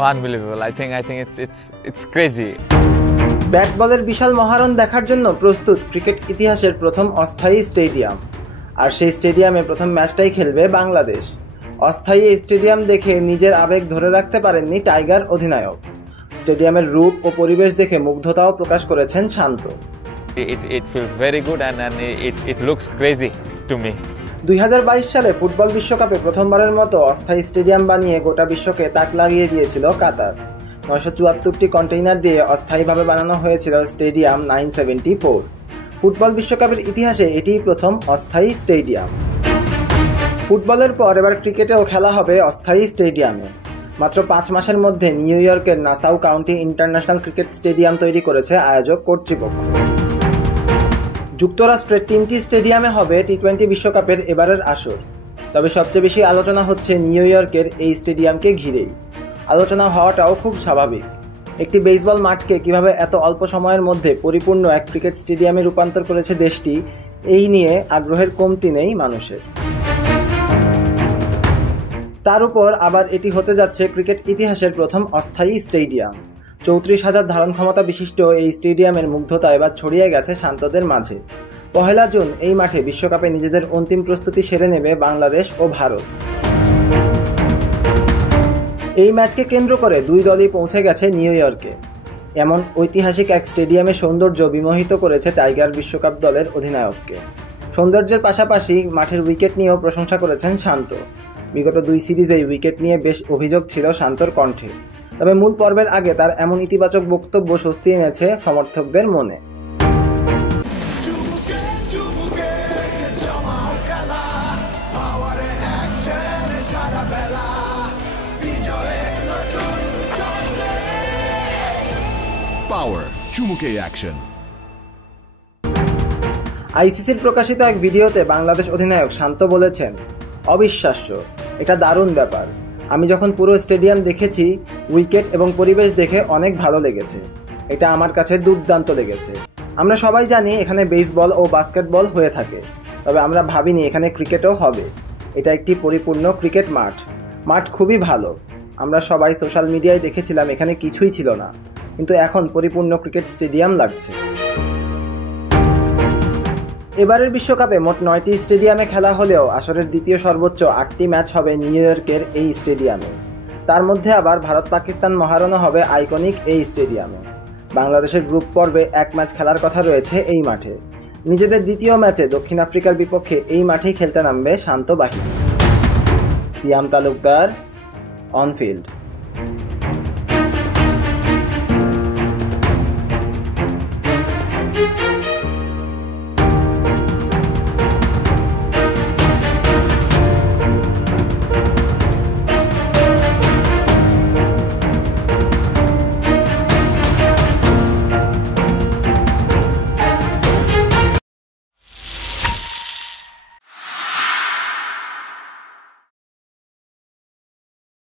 Unbelievable. I think it's crazy. Bat বলের বিশাল মহারণ দেখার জন্য প্রস্তুত ক্রিকেট ইতিহাসের প্রথম অস্থায়ী স্টেডিয়াম। আর সেই স্টেডিয়ামে প্রথম ম্যাচটাই খেলবে বাংলাদেশ। অস্থায়ী এই স্টেডিয়াম দেখে নিজের আবেগ ধরে রাখতে পারেননি টাইগার অধিনায়ক। স্টেডিয়ামের রূপ ও পরিবেশ দেখে মুগ্ধতাও প্রকাশ করেছেন শান্ত। It feels very good and it looks crazy to me. 2022 সালে ফুটবল বিশ্বকাপে প্রথমবারের মতো অস্থায়ী স্টেডিয়াম বানিয়ে গোটা বিশ্বকে তাক লাগিয়ে দিয়েছিল কাতার। 974টি কন্টেইনার দিয়ে অস্থায়ীভাবে বানানো হয়েছিল স্টেডিয়াম 974। ফুটবল বিশ্বকাপের ইতিহাসে এটিই প্রথম অস্থায়ী স্টেডিয়াম। ফুটবলের পর এবার ক্রিকেটেও খেলা হবে অস্থায়ী স্টেডিয়ামে। মাত্র 5 মাসের মধ্যে নিউ ইয়র্কের Nassau county international cricket stadium তৈরি করেছে আয়োজক কর্তৃপক্ষ। যুক্তরাষ্ট্রের 3টি স্টেডিয়ামে হবে টি-20 বিশ্বকাপের এবারের আসর। তবে সবচেয়ে বেশি আলোচনা হচ্ছে নিউ ইয়র্কের এই স্টেডিয়ামকে ঘিরেই। আলোচনা হওয়াটাও খুব স্বাভাবিক। একটি বেসবল মাঠকে কিভাবে এত অল্প সময়ের মধ্যে পরিপূর্ণ এক ক্রিকেট স্টেডিয়ামে রূপান্তর করেছে দেশটি, এই নিয়ে আগ্রহের কমতি নেই মানুষের। তার উপর আবার এটি হতে যাচ্ছে ক্রিকেট ইতিহাসের প্রথম অস্থায়ী স্টেডিয়াম। 34,000 ধারণ ক্ষমতা বিশিষ্ট এই স্টেডিয়ামের মুগ্ধতা এবার ছড়িয়ে গেছে শান্তদের মাঝে। 1 জুন এই মাঠে বিশ্বকাপে নিজেদের অন্তিম প্রস্তুতি সেরে নেবে বাংলাদেশ ও ভারত। এই ম্যাচকে কেন্দ্র করে 2 দলই পৌঁছে গেছে নিউ ইয়র্কে। এমন ঐতিহাসিক এক স্টেডিয়ামের সৌন্দর্য বিমোহিত করেছে টাইগার বিশ্বকাপ দলের অধিনায়ককে। সৌন্দর্যের পাশাপাশি মাঠের উইকেট নিয়েও প্রশংসা করেছেন শান্ত। বিগত 2 সিরিজেই উইকেট নিয়ে বেশ অভিযোগ ছিল শান্তর কণ্ঠে। তবে মূল পর্বের আগে তার এমন ইতিবাচক বক্তব্য স্বস্তি এনেছে সমর্থকদের মনে। Power, চুমুকে অ্যাকশন। আইসিসির প্রকাশিত এক ভিডিওতে বাংলাদেশ অধিনায়ক শান্ত বলেছেন, অবিশ্বাস্য, এটা দারুণ ব্যাপার। আমি যখন পুরো স্টেডিয়াম দেখেছি, উইকেট এবং পরিবেশ দেখে অনেক ভালো লেগেছে। এটা আমার কাছে দুর্দান্ত লেগেছে। আমরা সবাই জানি এখানে বেসবল ও বাস্কেটবল হয়ে থাকে, তবে আমরা ভাবিনি এখানে ক্রিকেটও হবে। এটা একটি পরিপূর্ণ ক্রিকেট মাঠ। মাঠ খুবই ভালো। আমরা সবাই সোশ্যাল মিডিয়ায় দেখেছিলাম এখানে কিছুই ছিল না, কিন্তু এখন পরিপূর্ণ ক্রিকেট স্টেডিয়াম লাগছে। এবারের বিশ্বকাপে মোট 9টি স্টেডিয়ামে খেলা হলেও আসরের দ্বিতীয় সর্বোচ্চ 8টি ম্যাচ হবে নিউ ইয়র্কের এই স্টেডিয়ামে। তার মধ্যে আবার ভারত পাকিস্তান মহারণও হবে আইকনিক এই স্টেডিয়ামে। বাংলাদেশের গ্রুপ পর্বে 1 ম্যাচ খেলার কথা রয়েছে এই মাঠে। নিজেদের দ্বিতীয় ম্যাচে দক্ষিণ আফ্রিকার বিপক্ষে এই মাঠেই খেলতে নামবে শান্ত বাহিনী। সিয়াম তালুকদার, অনফিল্ড।